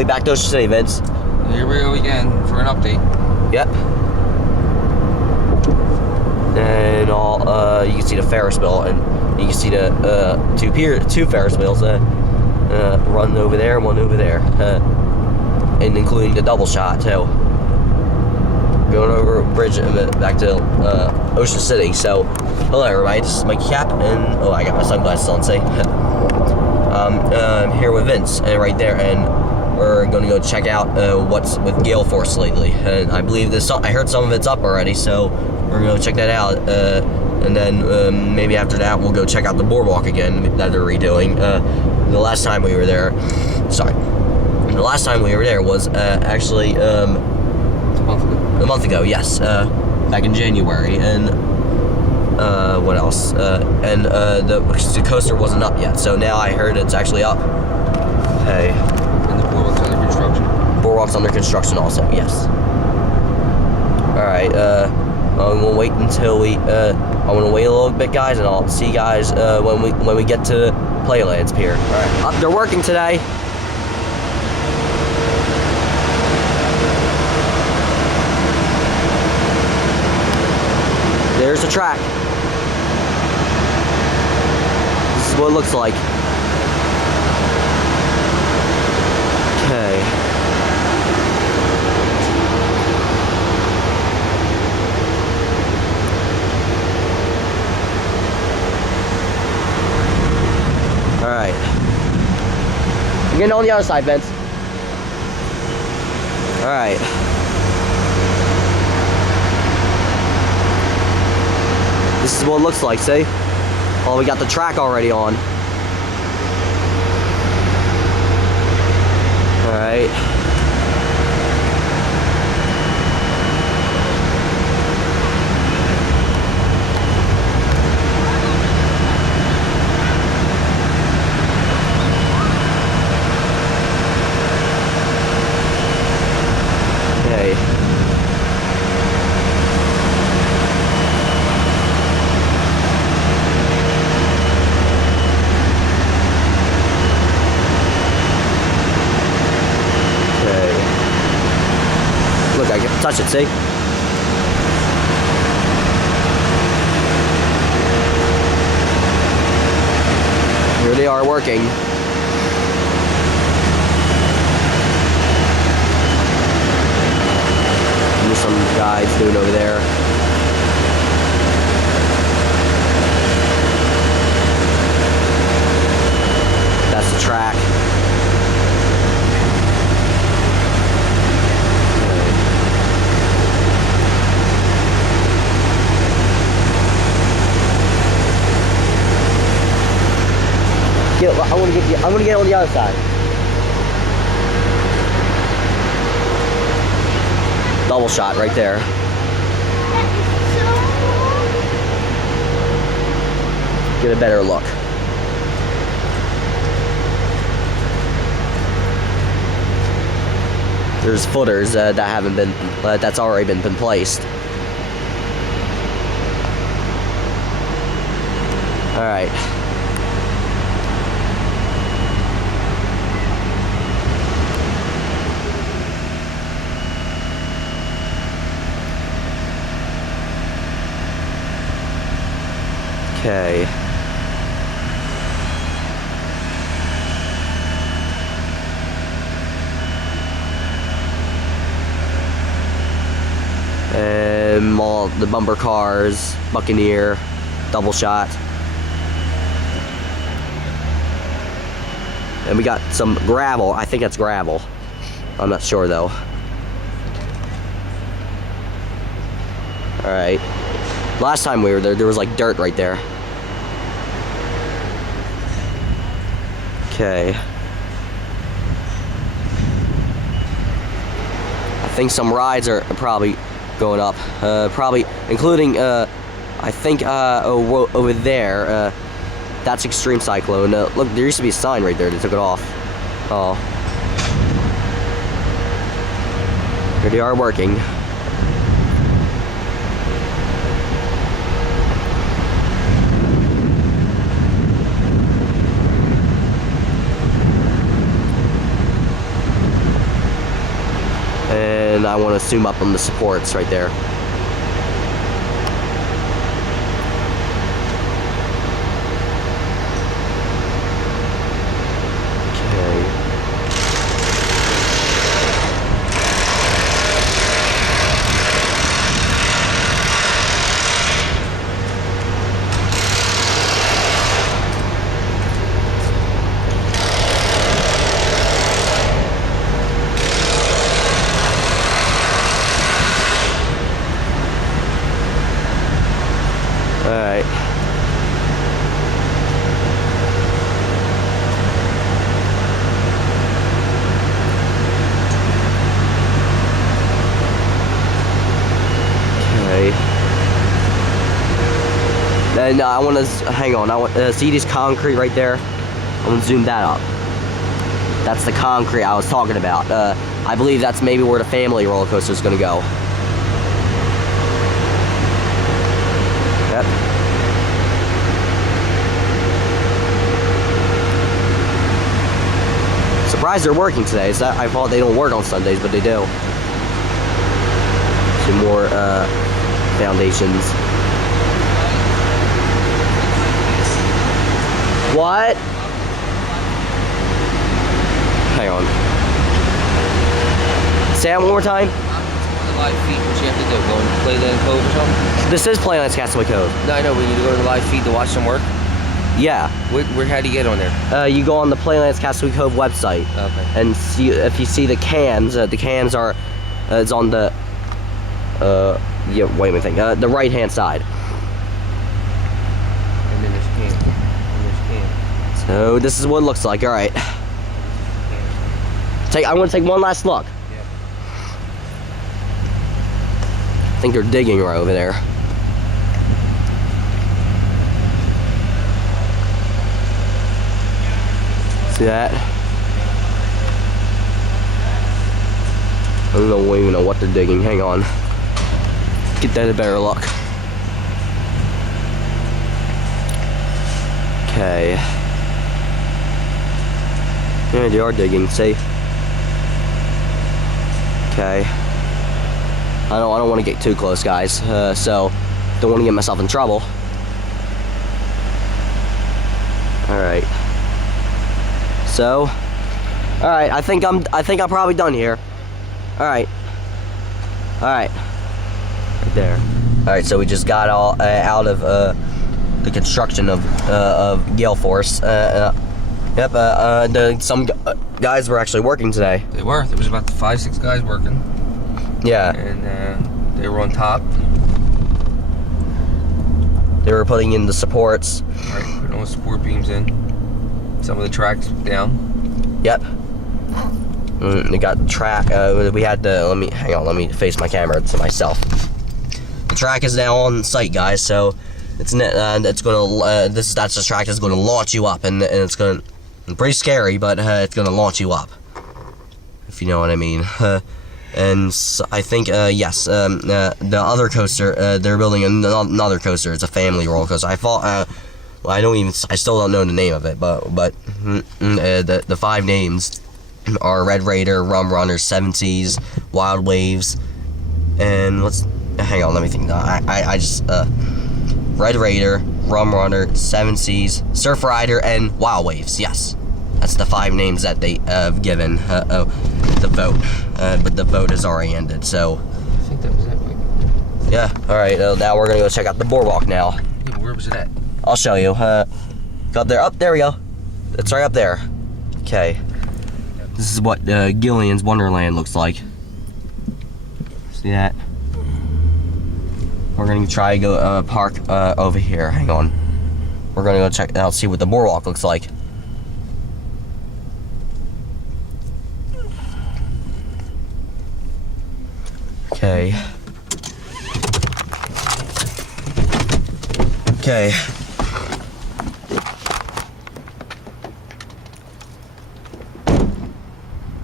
way back to Ocean City, Vince. Here we go again for an update. Yep. And you can see the Ferris wheel, and you can see the two Ferris wheels run over there, one over there, and including the double shot too. Going over a bridge back to Ocean City. So, hello everybody, this is Mike Cap, and I got my sunglasses on. See, I'm here with Vince, right there, and we're going to go check out what's with Gale Force lately. And I believe I heard some of it's up already, so we're going to check that out. And then maybe after that, we'll go check out the Boardwalk again that they're redoing. The last time we were there, was actually a month ago, yes, back in January, and what else? And the coaster wasn't up yet, so now I heard it's actually up. Hey. And the Boardwalk's under construction. Boardwalk's under construction also, yes. Alright, we'll wait until I want to wait a little bit, guys, and I'll see you guys when we get to Playlands Pier. Alright, they're working today. There's the track. This is what it looks like. Okay. Alright. I'm getting on the other side, Vince. Alright. This is what it looks like, see? Oh, we got the track already on. Alright. Okay. Look, I can touch it, see? Here they are working. There's some guys doing over there. That's the track. I'm gonna get on the other side. Double shot right there. Get a better look. There's footers that haven't been, that's already been placed. All right. Okay. And all the bumper cars, Buccaneer, double shot. And we got some gravel. I think that's gravel. I'm not sure though. Alright. Last time we were there was like dirt right there. Okay. I think some rides are probably going up. Probably including, I think over there, that's Extreme Cyclone. Look, there used to be a sign right there. They took it off. Oh. Here they are working. And I want to zoom up on the supports right there. Alright. Okay. Then I want to hang on. I want see this concrete right there. I want to zoom that up. That's the concrete I was talking about. I believe that's maybe where the family roller coaster is going to go. Yep. Surprised they're working today. So I thought they don't work on Sundays, but they do. Some more foundations. What? Hang on. Say that one more time. The live feed, what you have to do? Go and Playlands Cove or something? This is Playlands Castaway Cove. No, I know. We need to go to the live feed to watch them work. Yeah. How do you get on there? You go on the Playlands Castaway Cove website. Okay. And see if you see the cans are it's on the yeah, wait a minute, the right hand side. And then there's cans. And there's cans. So this is what it looks like. All right. I want to take one last look. Yeah. I think they're digging right over there. See that? I don't even know what they're digging. Hang on. Get that a better look. Okay. Yeah, they are digging. See? Okay. I don't want to get too close, guys. So don't want to get myself in trouble. All right. So, all right. I think I'm probably done here. All right. All right. Right there. All right. So we just got all out of the construction of Gale Force. Yep. Some guys were actually working today. They were. There was about 5-6 guys working. Yeah. And they were on top. They were putting in the supports. Right. Putting all the support beams in. Some of the tracks down. Yep. They got track. We had to. Let me face my camera to myself. The track is now on site, guys. So it's gonna. That's the track that's gonna launch you up, and it's gonna. Pretty scary, but it's gonna launch you up. If you know what I mean. And so I think yes. The other coaster. They're building another coaster. It's a family roller coaster. I thought. Well, I still don't know the name of it, but the 5 names are Red Raider, Rum Runner, 7 Seas, Wild Waves, and hang on, let me think. I just Red Raider, Rum Runner, 7 Seas, Surf Rider, and Wild Waves. Yes, that's the 5 names that they have given the vote, but the vote has already ended. So I think that was it. Like, yeah. All right. Now we're gonna go check out the boardwalk now. yeah, where was it at? I'll show you. Go up there. Up there we go. It's right up there. Okay. This is what Gillian's Wonderland looks like. See that? We're gonna try to go park over here. Hang on. We're gonna go check out, see what the boardwalk looks like. Okay. Okay.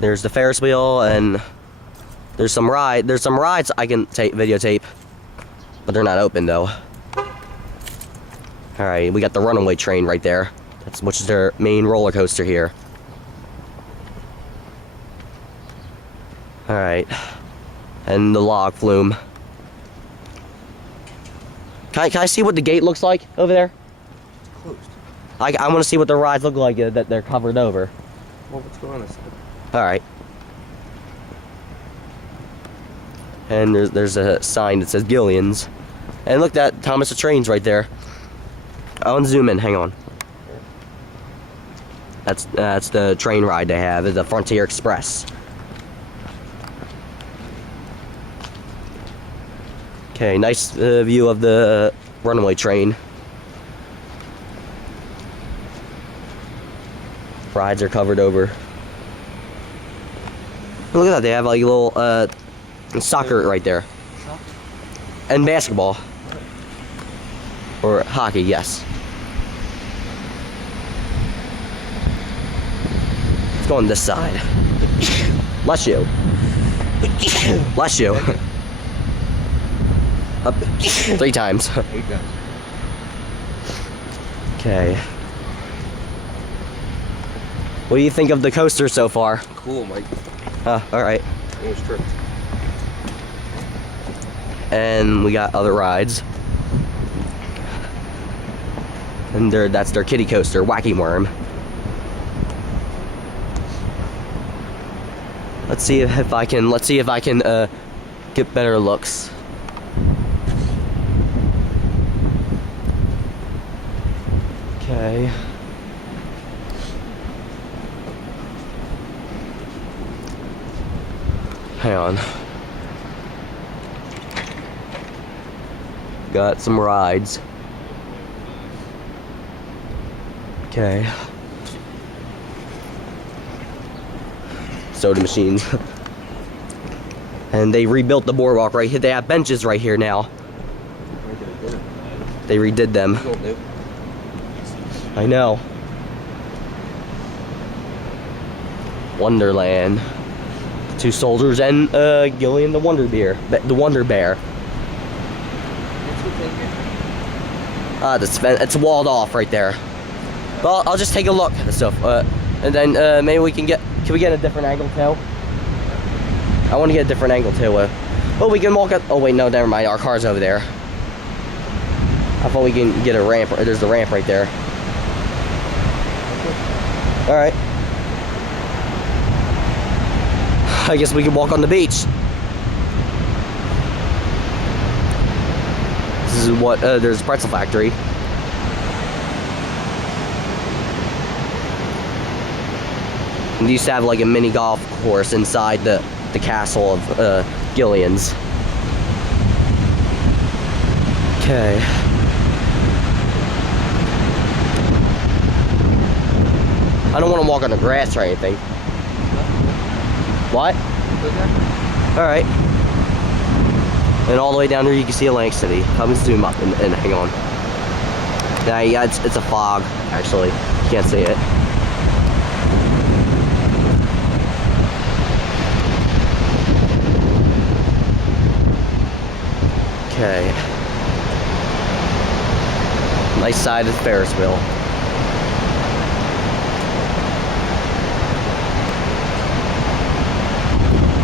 There's the Ferris wheel, and there's some rides I can videotape, but they're not open though. All right, we got the runaway train right there. Which is their main roller coaster here. All right. And the log flume. Can I see what the gate looks like over there? Closed. I want to see what the rides look like that they're covered over. Well, what's going on this side? All right. And there's a sign that says Gillian's. And look, that Thomas the Train's right there. I want to zoom in. Hang on. That's the train ride they have. It's the Frontier Express. Okay, nice view of the runaway train. Rides are covered over. Look at that, they have like a little soccer right there. And basketball. Or hockey, yes. Let's go on this side. Bless you. Bless you. Up 3 times. 8 times. Okay. What do you think of the coaster so far? Cool, Mike. Alright. It was tripped. And we got other rides. And that's their kiddie coaster, Wacky Worm. Let's see if I can get better looks. Okay. Hang on. Got some rides. Okay. Soda machines. And they rebuilt the boardwalk right here. They have benches right here now. They redid them. I know. Wonderland. 2 soldiers and Gillian the Wonder Bear. The Wonder Bear. It's walled off right there. Well, I'll just take a look at the stuff. And then maybe we can we get a different angle too? I want to get a different angle too. Well, we can walk up. Oh wait, no, never mind. Our car's over there. I thought we can get a ramp. There's the ramp right there. All right. I guess we can walk on the beach. This is what there's a pretzel factory. And they used to have like a mini golf course inside the castle of Gillian's. Okay. I don't want to walk on the grass or anything. What? Alright. And all the way down there you can see Atlantic City. I'm gonna zoom up and hang on. Yeah, it's a fog, actually. You can't see it. Okay. Nice side of the Ferris wheel.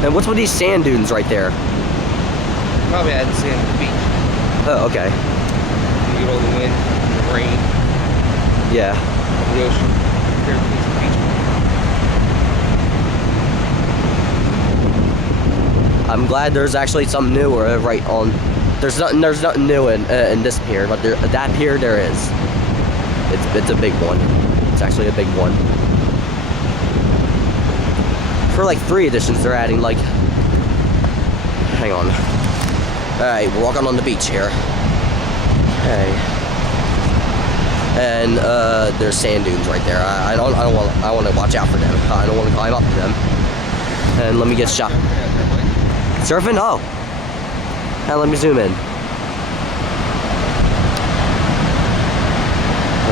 And what's with these sand dunes right there? Probably had the sand at the beach. Oh, okay. You get all the wind, the rain, Yeah. the ocean. There's the beach. I'm glad there's actually something new right on. There's nothing new in this pier, but that pier there is. It's a big one. It's actually a big one. For like 3 editions, they're adding like. Hang on. All right, we're walking on the beach here. Okay. And there's sand dunes right there. I want to watch out for them. I don't want to climb up to them. And let me get shot. Surfing? Oh. Now let me zoom in.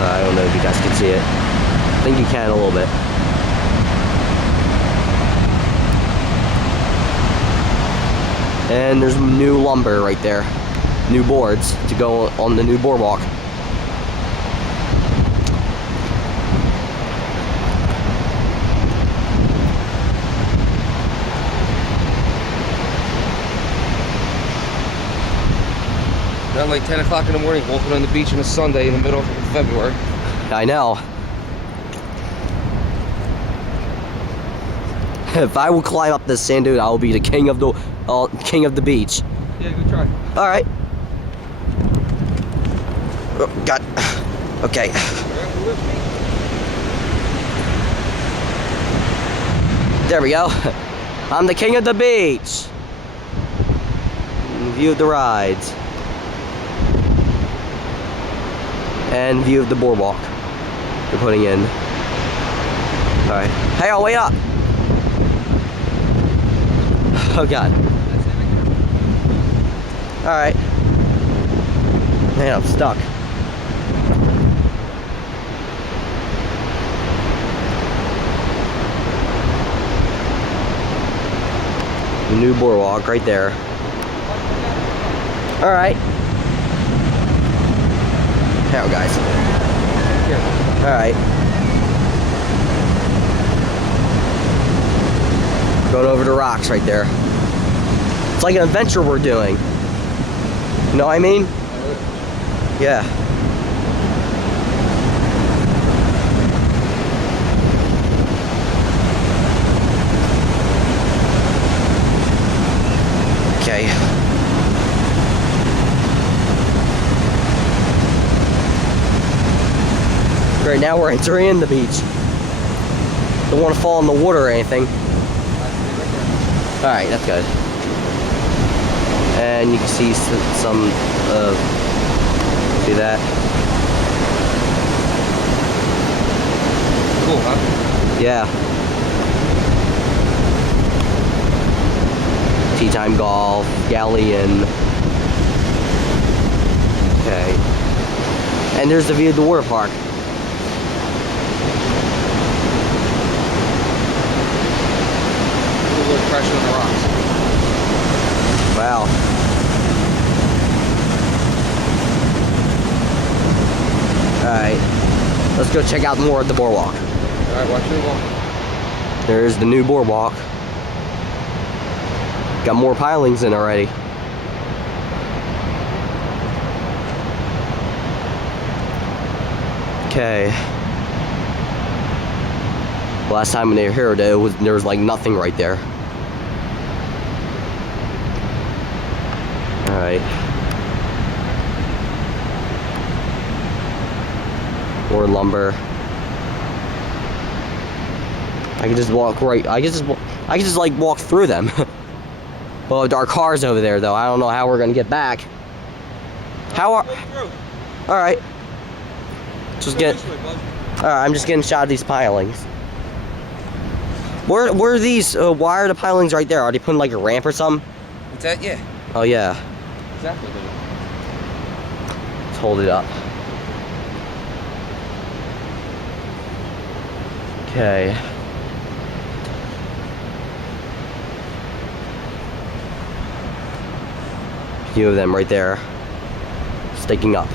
I don't know if you guys can see it. I think you can a little bit. And there's new lumber right there. New boards to go on the new boardwalk. Around like 10 o'clock in the morning, walking on the beach on a Sunday in the middle of February. I know. If I would climb up this sand dune, I will be the king of the beach. Yeah, good try. All right. Oh, God. Okay. There we go. I'm the king of the beach. View of the rides. And view of the boardwalk they're putting in. Alright. Hey, I'll wait up. Oh, God. Alright. Man, I'm stuck. The new boardwalk right there. Alright. Here we go, guys. Alright. Going over the rocks right there. It's like an adventure we're doing. You know what I mean? Yeah. Okay. Right now we're entering the beach. Don't want to fall in the water or anything. Alright, that's good. And you can see some see that? Cool, huh? Yeah. Tea time golf, galleon. Okay. And there's the view of the water park. A little pressure on the rocks. Wow. Alright. Let's go check out more of the boardwalk. Alright, watch your walk. There's the new boardwalk. Got more pilings in already. Okay. Last time when they were here, there was like nothing right there. Alright. More lumber. I can just walk right. I can just like walk through them. Well, our car's over there though. I don't know how we're gonna get back. How are? All right. Just get. All right. I'm just getting shot of these pilings. Where are these? Why are the pilings right there? Are they putting like a ramp or something? What's that? Yeah. Oh yeah. Exactly. Let's hold it up. Okay. Few of them right there, sticking up.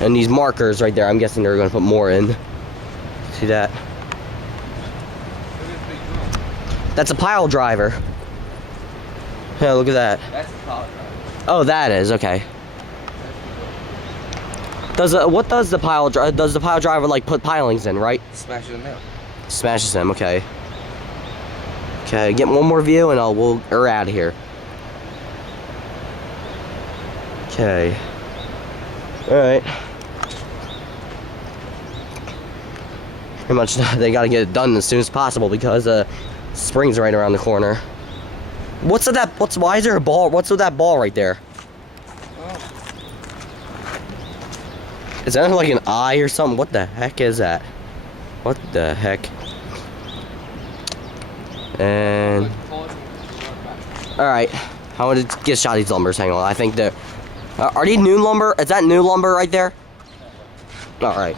And these markers right there, I'm guessing they're going to put more in. See that? That's a pile driver. Yeah, look at that. That's a pile driver. Oh, that is okay. What does the pile driver? Does the pile driver like put pilings in, right? Smashes them out. Smashes them. Okay. Okay, get one more view and we're out of here. Okay. Alright. Pretty much they gotta get it done as soon as possible because spring's right around the corner. Why is there a ball? What's with that ball right there? Oh. Is that like an eye or something? What the heck is that? What the heck? And alright. I want to get a shot of these lumbers. Hang on. I think the are these new lumber? Is that new lumber right there? Alright.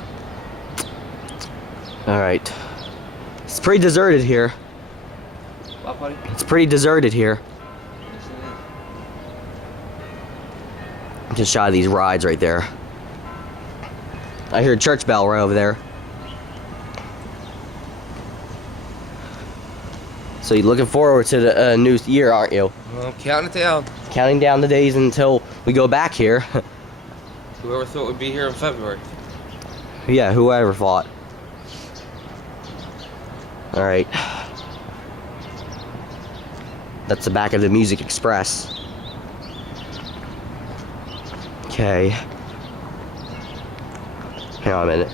Alright. It's pretty deserted here. What, buddy? It's pretty deserted here. Just shot of these rides right there. I hear a church bell right over there. So you're looking forward to the new year, aren't you? Well, I'm counting it down. Counting down the days until we go back here. Whoever thought we'd be here in February. Yeah, whoever thought. Alright. That's the back of the Music Express. Okay. Hang on a minute.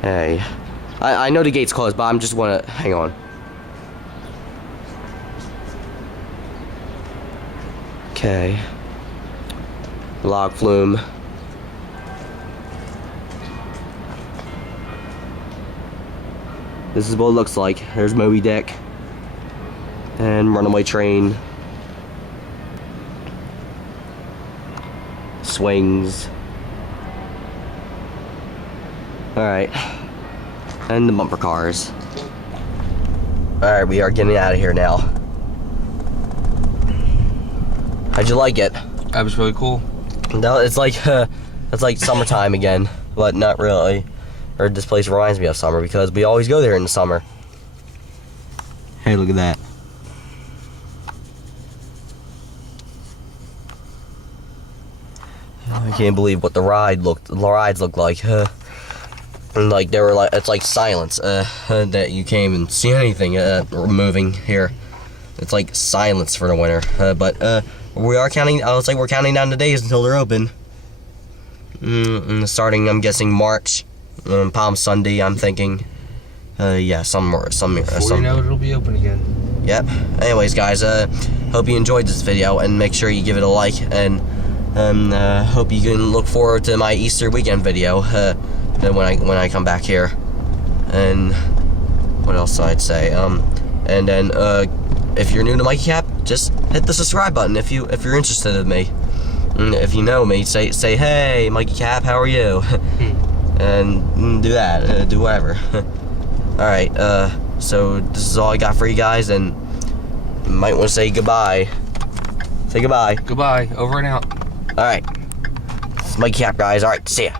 Hey. I know the gate's closed, but I'm just wanna hang on. Okay. Log flume. This is what it looks like. There's Moby Dick. And Runaway Train. Swings. Alright. And the bumper cars. Alright, we are getting out of here now. How'd you like it? That was really cool. No, it's like summertime again, but not really. Or this place reminds me of summer because we always go there in the summer. Hey, look at that. I can't believe what the rides looked like. And like they were like, it's like silence. That you can't even see anything moving here. It's like silence for the winter. But we are counting. I was like, we're counting down the days until they're open. Starting, I'm guessing March, Palm Sunday. I'm thinking. Yeah, some. Before you know it, it'll be open again. Yep. Anyways, guys, hope you enjoyed this video and make sure you give it a like and hope you can look forward to my Easter weekend video when I come back here. And what else I'd say? And then if you're new to Mikey Cap, just hit the subscribe button if you're interested in me. And if you know me, say hey Mikey Cap, how are you? And do that. Do whatever. All right. So this is all I got for you guys, and you might want to say goodbye. Say goodbye. Goodbye. Over and out. All right. It's Mikey Cap, guys. All right. See ya.